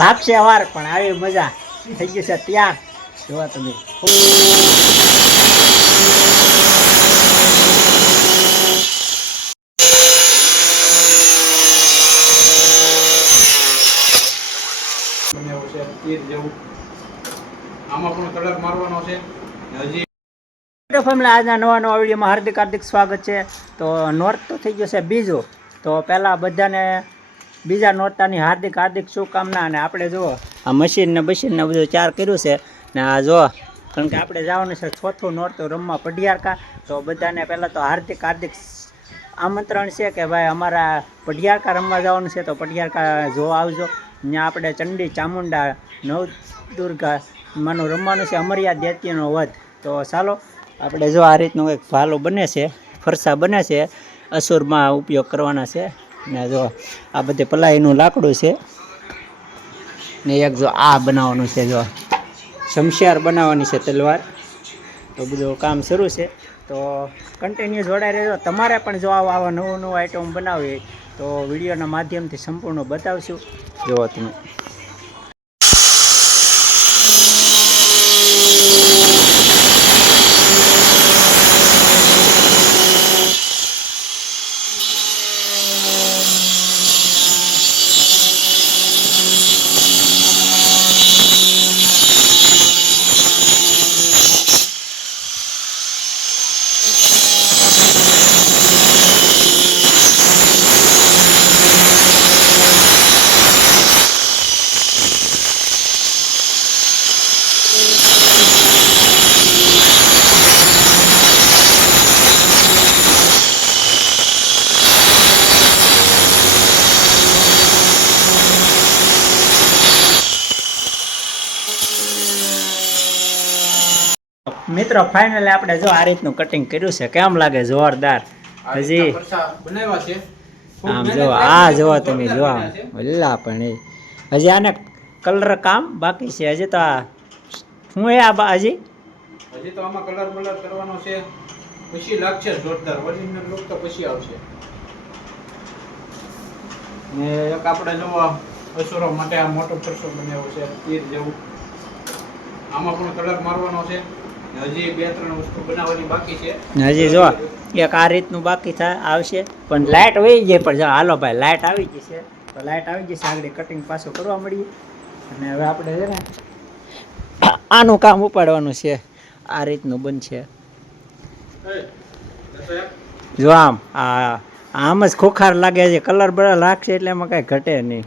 લાગશે વાર પણ આવી મજા થઈ ગઈ છે ત્યાર. જોવા તમે. આજના નવા નવા વિડીયોમાં હાર્દિક હાર્દિક સ્વાગત છે. તો નોર્થ તો થઈ ગયો છે બીજો. તો પહેલાં બધાને બીજા નોરતાની હાર્દિક હાર્દિક શુભકામના અને આપણે જુઓ, આ મશીન ને બશીન ને બધું ચાર કર્યું છે. ને આ જો કારણ કે આપણે જવાનું છે ચોથું નોરતું રમવા પઢિયારકા. તો બધાને પહેલાં તો હાર્દિક હાર્દિક આમંત્રણ છે કે ભાઈ અમારા પઢિયારકા રમવા જવાનું છે તો પઢિયારકા જો આવજો. ત્યાં આપણે ચંડી, ચામુંડા, નવદુર્ગા માનું રમવાનું છે, અમરિયા દેતીનો વધ. તો ચાલો, આપણે જો આ રીતનું એક ભાલો બને છે, ફરસા બને છે, અસુરમાં ઉપયોગ કરવાના છે. ને જો આ બધે પલાઈનું લાકડું છે. ને એક જો આ બનાવવાનું છે જો. શમશિયાર બનાવવાની છે તલવાર. તો બધું કામ શરૂ છે. તો કન્ટિન્યુ જોડાઈ રહેજો. તમારે પણ જો આવા નવું નવું આઈટમ બનાવી તો વિડીયોના માધ્યમથી સંપૂર્ણ બતાવશું. જુઓ તમે. મિત્રો ફાઇનલી આપણે જો આ રીતનું કટિંગ કર્યું છે કેમ લાગે? જોરદાર. હજી આમ જો આ જોવો તમે જો છે. પણ એ. હજી આને કલર કામ બાકી છે? હજી તો આ શું એ આ હજી? હજી તો આમાં કલર બલર કરવાનો છે. પછી લાગશે જોરદાર. ઓરિજિનલ લુક તો પછી આવશે. ને એક આપણે જો અસુરો માટે આ મોટો ફરસો બનાવ્યો છે તીર જેવું. આમાં પણ કલર મારવાનો છે. હજી બે જો, એક આ રીતનું બાકી થાય આવશે. પણ લાઇટ વહી જાય પણ હાલો ભાઈ લાઇટ આવી જશે તો લાઇટ આવી જશે આગળ કટિંગ પાછું કરવા મળીએ. અને હવે આપણે છે ને આનું કામ ઉપાડવાનું છે. આ રીતનું બનશે. જો આમ, આ, આમ જ ખોખાર લાગે છે, કલર બરા લાગશે એટલે એમાં કાંઈ ઘટે નહીં.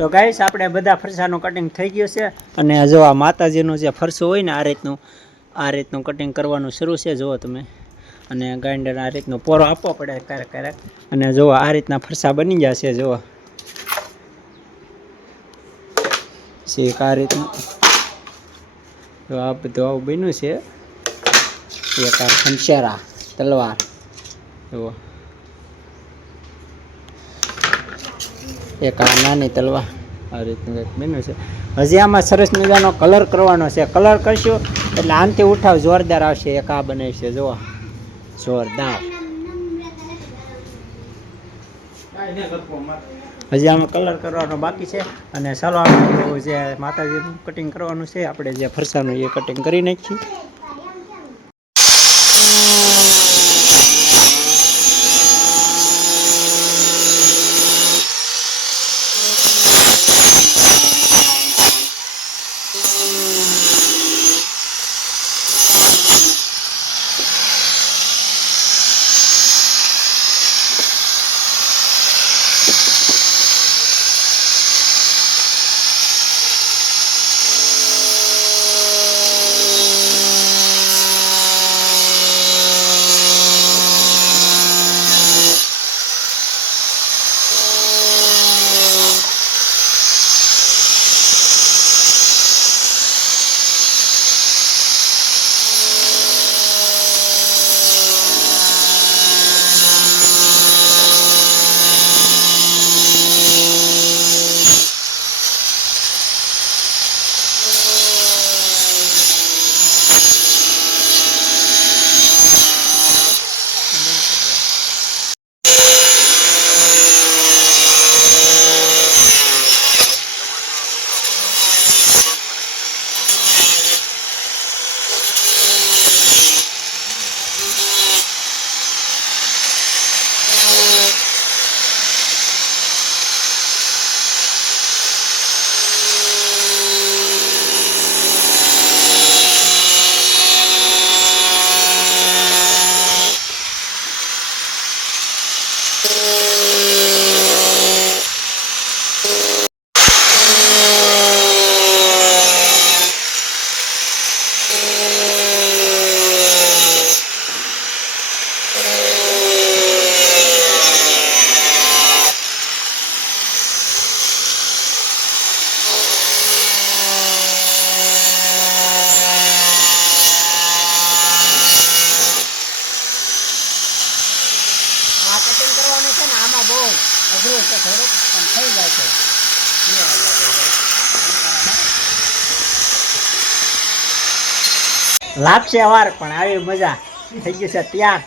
તો ગાઈસ આપણે બધા ફરસાનું કટિંગ થઈ ગયું છે. અને જો આ માતાજીનું જે ફરસું હોય ને, આ રીતનું આ રીતનું કટિંગ કરવાનું શરૂ છે. જુઓ તમે. અને ગાઈન્ડર આ રીતનો પોરો આપવો પડે ક્યારેક ક્યારેક. અને જુઓ, આ રીતના ફરસા બની ગયા છે. જુઓ. શેક આ રીતનું. તો આ બધું આવું બન્યું છે. એક આ ખંચેરા તલવાર. જુઓ. એક આ નાની તલવા આ રીતનું કંઈક બન્યું છે. હજી આમાં સરસ મજાનો કલર કરવાનો છે. કલર કરશું એટલે આનથી ઉઠાવ જોરદાર આવશે. એક આ બને છે જો જોરદાર. હજી આમાં કલર કરવાનો બાકી છે. અને ચાલો જે માતાજીનું કટિંગ કરવાનું છે, આપણે જે ફરસાનું એ કટિંગ કરી નાખીએ. આ અઘરું છે થોડુંક, પણ થઈ જાય છે. લાગશે વાર, પણ આવી મજા. થઈ ગઈ છે તૈયાર.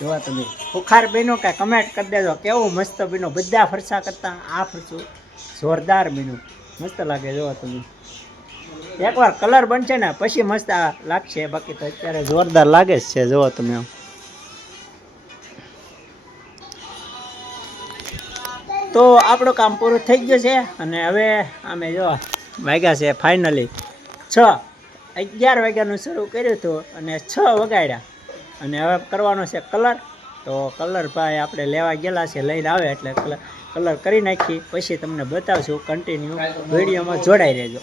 જોવા તમે. બુખાર બન્યું કે કમેન્ટ કરી દેજો. કેવું મસ્ત બન્યું બધા ફરસા કરતા આ ફરસું. જોરદાર બન્યું મસ્ત લાગે જોવા તમે. એકવાર કલર બનશે ને, પછી મસ્ત લાગશે. બાકી તો અત્યારે જોરદાર લાગે જ છે, જોવો તમે આમ. તો આપણું કામ પૂરું થઈ ગયું છે અને હવે અમે જો વાગ્યા છે ફાઇનલી છ, અગિયાર વાગ્યાનું શરૂ કર્યું હતું અને છ વગાડ્યા. અને હવે કરવાનો છે કલર. તો કલર ભાઈ આપણે લેવા ગયેલા છે, લઈને આવે એટલે કલર કલર કરી નાખી. પછી તમને બતાવશું કન્ટિન્યુ વિડીયોમાં જોડાઈ રહેજો.